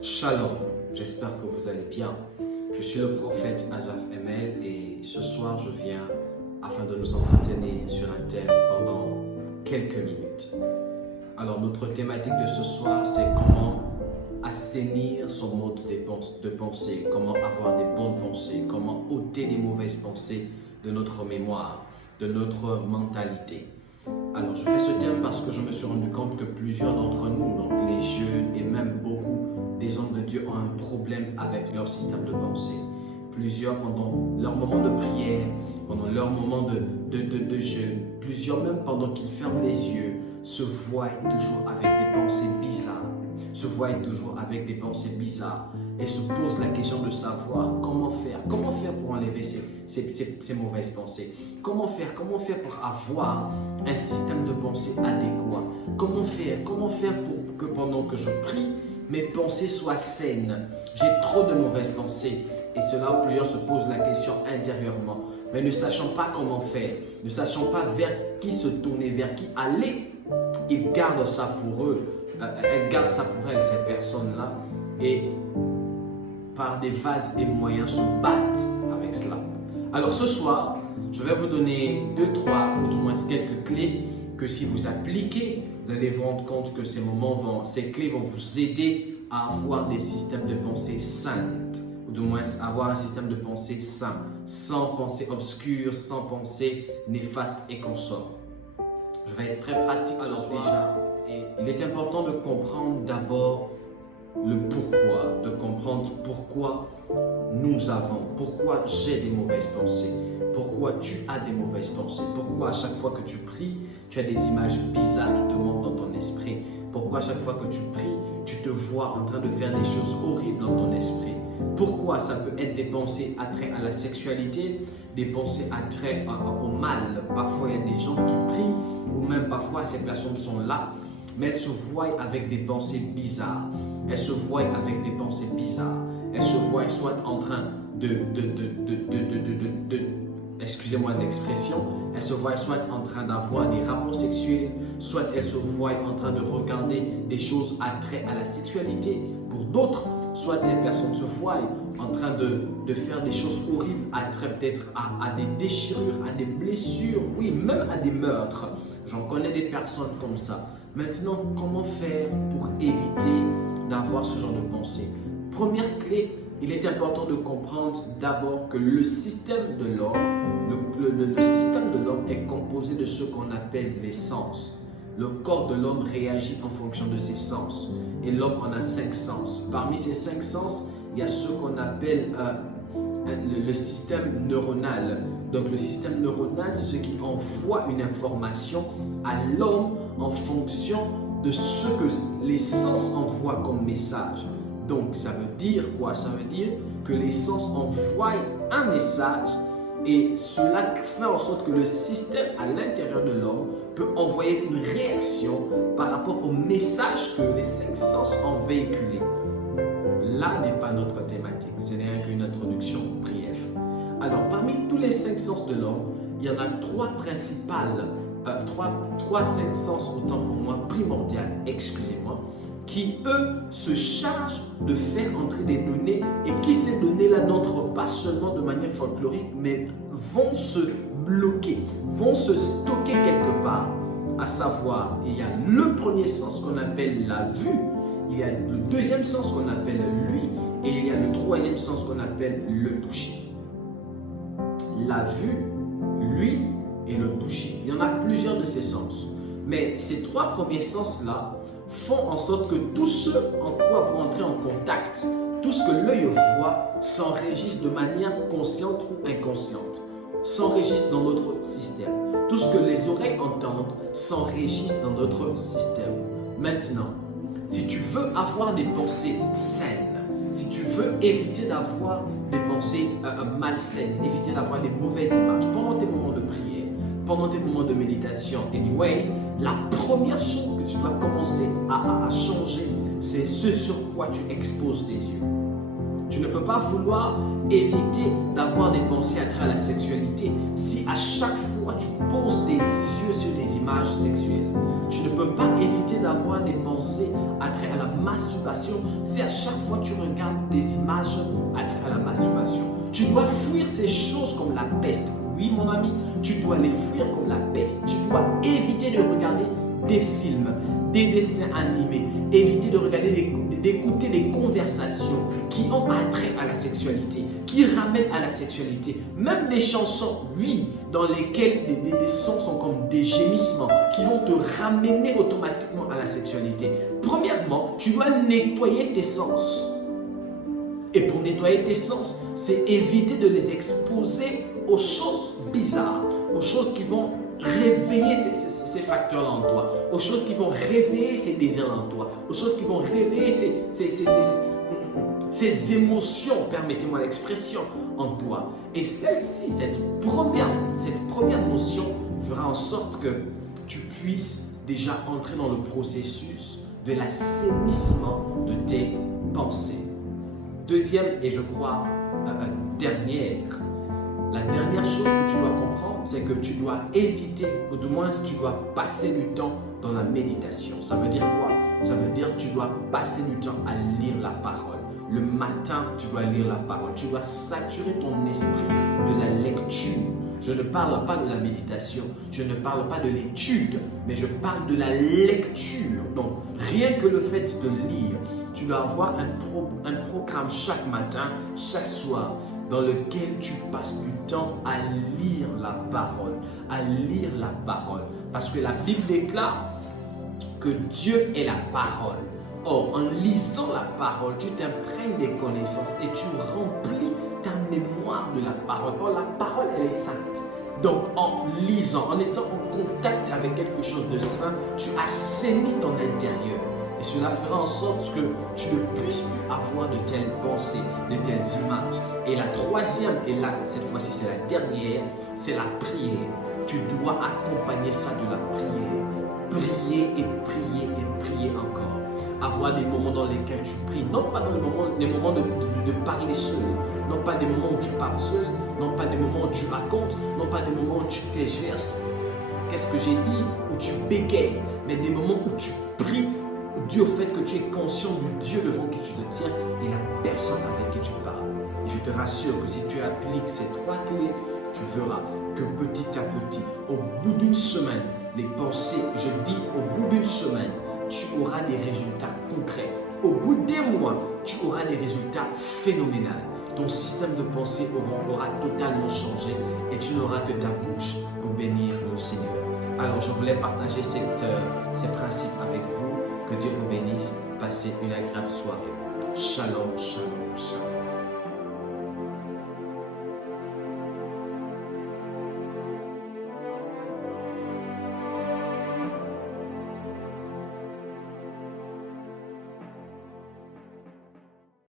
Shalom, j'espère que vous allez bien. Je suis le prophète Azaf Emel et ce soir je viens afin de nous entretenir sur un thème pendant quelques minutes. Alors notre thématique de ce soir c'est comment assainir son mode de pensée, comment avoir des bonnes pensées, comment ôter des mauvaises pensées de notre mémoire, de notre mentalité. Alors je fais ce thème parce que je me suis rendu compte que plusieurs d'entre nous, donc les jeunes et même beaucoup des hommes de Dieu ont un problème avec leur système de pensée. Plusieurs pendant leur moment de prière, pendant leur moment de jeûne, plusieurs même pendant qu'ils ferment les yeux, se voient toujours avec des pensées bizarres, et se posent la question de savoir comment faire pour enlever ces mauvaises pensées, comment faire pour avoir un système de pensée adéquat, comment faire pour que pendant que je prie, mes pensées soient saines. J'ai trop de mauvaises pensées et cela plusieurs se posent la question intérieurement, mais ne sachant pas comment faire, ne sachant pas vers qui se tourner, vers qui aller, ils gardent ça pour eux, elles gardent ça pour elles, ces personnes-là, et par des vases et moyens se battent avec cela. Alors ce soir, je vais vous donner 2, 3 ou du moins quelques clés que si vous appliquez, vous allez vous rendre compte que ces clés vont vous aider à avoir des systèmes de pensée sains, ou du moins avoir un système de pensée sain, sans pensée obscure, sans pensée néfaste et consorts. Je vais être très pratique ce soir. Et il est important de comprendre d'abord le pourquoi, de comprendre pourquoi pourquoi j'ai des mauvaises pensées, pourquoi tu as des mauvaises pensées, pourquoi à chaque fois que tu pries, tu as des images bizarres qui te montent dans ton esprit, pourquoi à chaque fois que tu pries, tu te vois en train de faire des choses horribles dans ton esprit. Pourquoi ça peut être des pensées attraits à la sexualité, des pensées attraits au mal. Parfois, il y a des gens qui prient, ou même parfois ces personnes sont là, mais elles se voient avec des pensées bizarres. Elles se voient avec des pensées bizarres. Elles se voient soit en train excusez-moi l'expression, elles se voient soit en train d'avoir des rapports sexuels, soit elles se voient en train de regarder des choses attraits à la sexualité. Pour d'autres, soit ces personnes se voient en train de faire des choses horribles, attraits peut-être à des déchirures, à des blessures, oui, même à des meurtres. J'en connais des personnes comme ça. Maintenant, comment faire pour éviter d'avoir ce genre de pensée? Première clé, il est important de comprendre d'abord que le système de l'homme, le système de l'homme est composé de ce qu'on appelle les sens. Le corps de l'homme réagit en fonction de ses sens. Et l'homme en a 5 sens. Parmi ces 5 sens, il y a ce qu'on appelle le système neuronal. Donc le système neuronal, c'est ce qui envoie une information à l'homme en fonction de ce que les sens envoient comme message. Donc ça veut dire quoi? Ça veut dire que les sens envoient un message et cela fait en sorte que le système à l'intérieur de l'homme peut envoyer une réaction par rapport au message que les 5 sens ont véhiculé. Là n'est pas notre thématique, ce n'est rien qu'une introduction briève. Alors parmi tous les 5 sens de l'homme, il y en a 3 principales, 5 sens autant pour moi primordiales, excusez-moi, qui eux se chargent de faire entrer des données et qui ces données-là n'entrent pas seulement de manière folklorique, mais vont se bloquer, vont se stocker quelque part. À savoir, il y a le premier sens qu'on appelle la vue, il y a le deuxième sens qu'on appelle l'ouïe et il y a le troisième sens qu'on appelle le toucher. La vue, l'ouïe et le toucher. Il y en a plusieurs de ces sens. Mais ces 3 premiers sens-là font en sorte que tout ce en quoi vous entrez en contact, tout ce que l'œil voit, s'enregistre de manière consciente ou inconsciente, s'enregistre dans notre système. Tout ce que les oreilles entendent s'enregistre dans notre système. Maintenant, si tu veux avoir des pensées saines, si tu veux éviter d'avoir des pensées malsaines, éviter d'avoir des mauvaises images pendant tes moments de prière, pendant tes moments de méditation, anyway, la première chose que tu dois commencer à changer, c'est ce sur quoi tu exposes tes yeux. Tu ne peux pas vouloir éviter d'avoir des pensées à travers la sexualité si à chaque fois tu poses des yeux sur des images sexuelles. Tu ne peux pas éviter d'avoir des pensées à travers la masturbation si à chaque fois tu regardes des images à travers la masturbation. Tu dois fuir ces choses comme la peste. Oui, mon ami, tu dois les fuir comme la peste. Tu dois éviter de regarder des films, des dessins animés, éviter de regarder, d'écouter des conversations qui ont attrait à la sexualité, qui ramènent à la sexualité. Même des chansons, oui, dans lesquelles des sons sont comme des gémissements qui vont te ramener automatiquement à la sexualité. Premièrement, tu dois nettoyer tes sens. Et pour nettoyer tes sens, c'est éviter de les exposer aux choses bizarres, aux choses qui vont réveiller ces facteurs-là en toi, aux choses qui vont réveiller ces désirs-là en toi, aux choses qui vont réveiller ces émotions, permettez-moi l'expression, en toi. Et celle-ci, cette première notion fera en sorte que tu puisses déjà entrer dans le processus de l'assainissement de tes pensées. Deuxième et je crois la dernière chose que tu dois comprendre, c'est que tu dois éviter, ou du moins tu dois passer du temps dans la méditation. Ça veut dire quoi? Ça veut dire que tu dois passer du temps à lire la parole. Le matin, tu dois lire la parole. Tu dois saturer ton esprit de la lecture. Je ne parle pas de la méditation, je ne parle pas de l'étude, mais je parle de la lecture. Donc, rien que le fait de lire, tu dois avoir un programme chaque matin, chaque soir, dans lequel tu passes du temps à lire la parole, à lire la parole. Parce que la Bible déclare que Dieu est la parole. Or, en lisant la parole, tu t'imprègnes des connaissances et tu remplis ta mémoire de la parole. Or, la parole, elle est sainte. Donc, en lisant, en étant en contact avec quelque chose de saint, tu assainis ton intérieur. Et cela fera en sorte que tu ne puisses plus avoir de telles pensées, de telles images. Et la troisième, et là, cette fois-ci, c'est la dernière, c'est la prière. Tu dois accompagner ça de la prière. Prier et prier et prier encore. Avoir des moments dans lesquels tu pries, non pas dans des moments de parler seul, non pas des moments où tu parles seul, non pas des moments où tu racontes, non pas des moments où tu t'exerces. Qu'est-ce que j'ai dit? Où tu bégayes, mais des moments où tu pries dû au fait que tu es conscient du Dieu devant qui tu te tiens et la personne avec qui tu parles. Et je te rassure que si tu appliques ces trois clés, tu verras que petit à petit, au bout d'une semaine, les pensées, je dis au bout d'une semaine, tu auras des résultats concrets. Au bout des mois, tu auras des résultats phénoménaux. Ton système de pensée aura totalement changé et tu n'auras que ta bouche pour bénir le Seigneur. Alors, je voulais partager ces principes avec vous. Que Dieu vous bénisse. Passez une agréable soirée. Shalom, shalom, shalom.